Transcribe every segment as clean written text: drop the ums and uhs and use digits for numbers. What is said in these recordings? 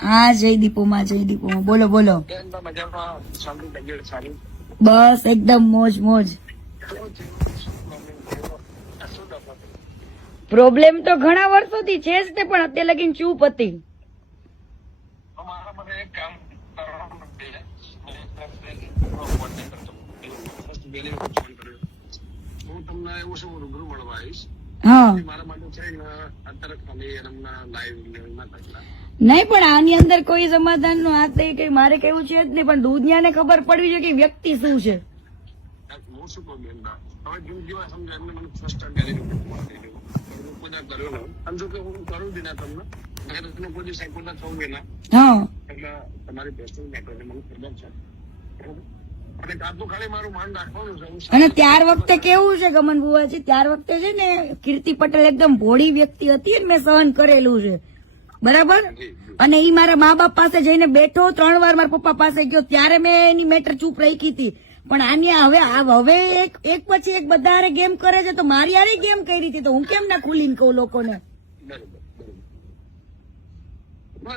હા જયદીપોમાં બોલો બોલો. બસ એકદમ મોજ મોજ. પ્રોબ્લેમ તો ઘણા વર્ષોથી છે જ તે, પણ અત્યારે લગીને ચૂપ હતી. હા નહીં પણ આની અંદર કોઈ સમાધાન નું આ તે કઈ મારે કેવું છે જ નહીં, પણ દુનિયાને ખબર પડવી જોઈએ કે વ્યક્તિ શું છે. હા અને ત્યાર વખતે કેવું છે ગમન બુવાજી, ત્યાર વખતે છે ને કીર્તિ પટેલ એકદમ ભોળી વ્યક્તિ હતી ને મેં સહન કરેલું છે બરાબર. અને ઈ મારા મા બાપ પાસે જઈને બેઠો, 3 વાર મારા પપ્પા પાસે ગયો, ત્યારે મેં એની મેટર ચૂપ રાખી હતી. પણ આની હવે એક પછી એક બધા ગેમ કરે છે, તો મારી હારે ગેમ કરી હતી, તો હું કેમ ના ખુલીને કહું લોકોને.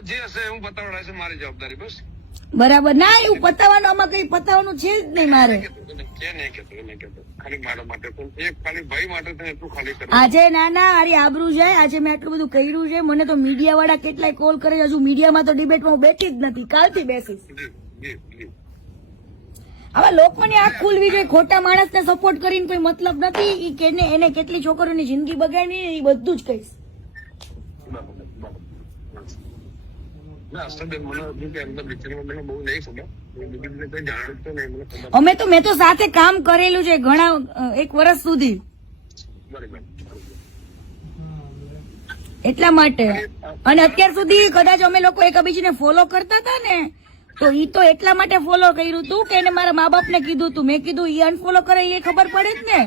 જે હશે હું પતાવડાશે, મારી જવાબદારી બસ. બરાબર ના, એવું પતાવવાનું આમાં કઈ પતાવવાનું છે જ નહીં મારે. આજે નાના અરે આબરૂ જાય, આજે મેં આટલું બધું કર્યું છે, મને તો મીડિયા વાળા કેટલાય કોલ કરે, હજુ મીડિયામાં તો ડિબેટમાં હું બેઠી જ નથી, કાલથી બેસીશ. હવે લોકોને આંખ ખુલવી જોઈએ, ખોટા માણસને સપોર્ટ કરીને કોઈ મતલબ નથી. એને કેટલી છોકરીઓની જિંદગી બગાડી એ બધું જ કહીશ. મેં તો સાથે કામ કરેલું છે ઘણા 1 વર્ષ સુધી, એટલા માટે. અને અત્યાર સુધી કદાચ અમે લોકો એકબીજાને ફોલો કરતા હતા ને, તો ઈ તો એટલા માટે ફોલો કર્યું હતું કે એને મારા મા બાપ ને કીધું હતું. મેં કીધું ઈ અનફોલો કરે એ ખબર પડે જ ને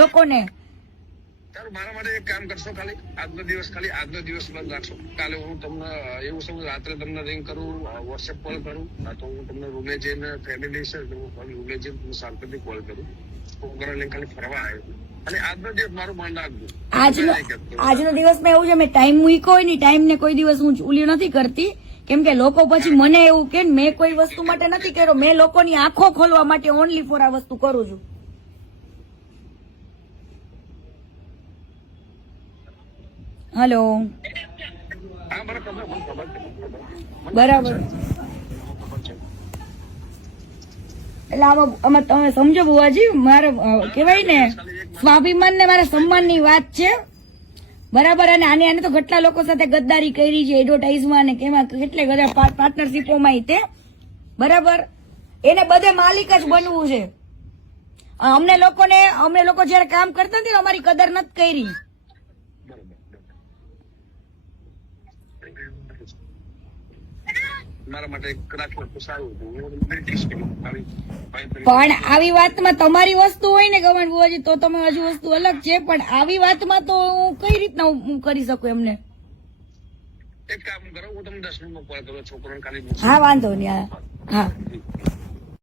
લોકોને. મારા માટે એક કામ કરશો, ખાલી આજનો દિવસ બંધ રાખશો. કાલે હું તમને એવું સમજ રાત્રે તમને રિંગ કરું, વોટ્સએપ કોલ કરું, તો હું તમને રૂમે જઈને ફેમિલી છે રૂમે જઈને શાંતિથી કોલ કરું. છોકરા લઈને ખાલી ફરવા આવ્યો, અને આજનો દિવસ મારું માન રાખજો. આજનો દિવસમાં એવું છે, મેં ટાઈમ મૂક્યો હોય ને, ટાઈમ ને કોઈ દિવસ હું ઉલ્યો નથી કરતી, કેમ કે લોકો પછી મને એવું કે મેં કોઈ વસ્તુ માટે નથી કર્યો, મેં લોકોની આંખો ખોલવા માટે ઓનલી ફોર આ વસ્તુ કરું છું. હેલો, બરાબર. એટલે આમાં તમે સમજો બુવાજી, મારે કેવાય ને સ્વાભિમાન ને મારા સન્માન ની વાત છે બરાબર. અને આને તો કેટલા લોકો સાથે ગદ્દારી કરી છે, એડવર્ટાઇઝમાં ને કેમાં કેટલે બધા પાર્ટનરશીપોમાં તે બરાબર. એને બધે માલિક જ બનવું છે. અમે લોકો જયારે કામ કરતા હતા અમારી કદર નથી કરી. પણ આવી વાતમાં તમારી વસ્તુ હોય ને ગમન બુવાજી, તો તમે હજુ વસ્તુ અલગ છે, પણ આવી વાતમાં તો હું કઈ રીતના હું કરી શકું એમને. એક કામ કરો, હું તમને 10 મિનિટમાં કોલ કરું, છોકરાને ખાલી. હા વાંધો નહીં. હા.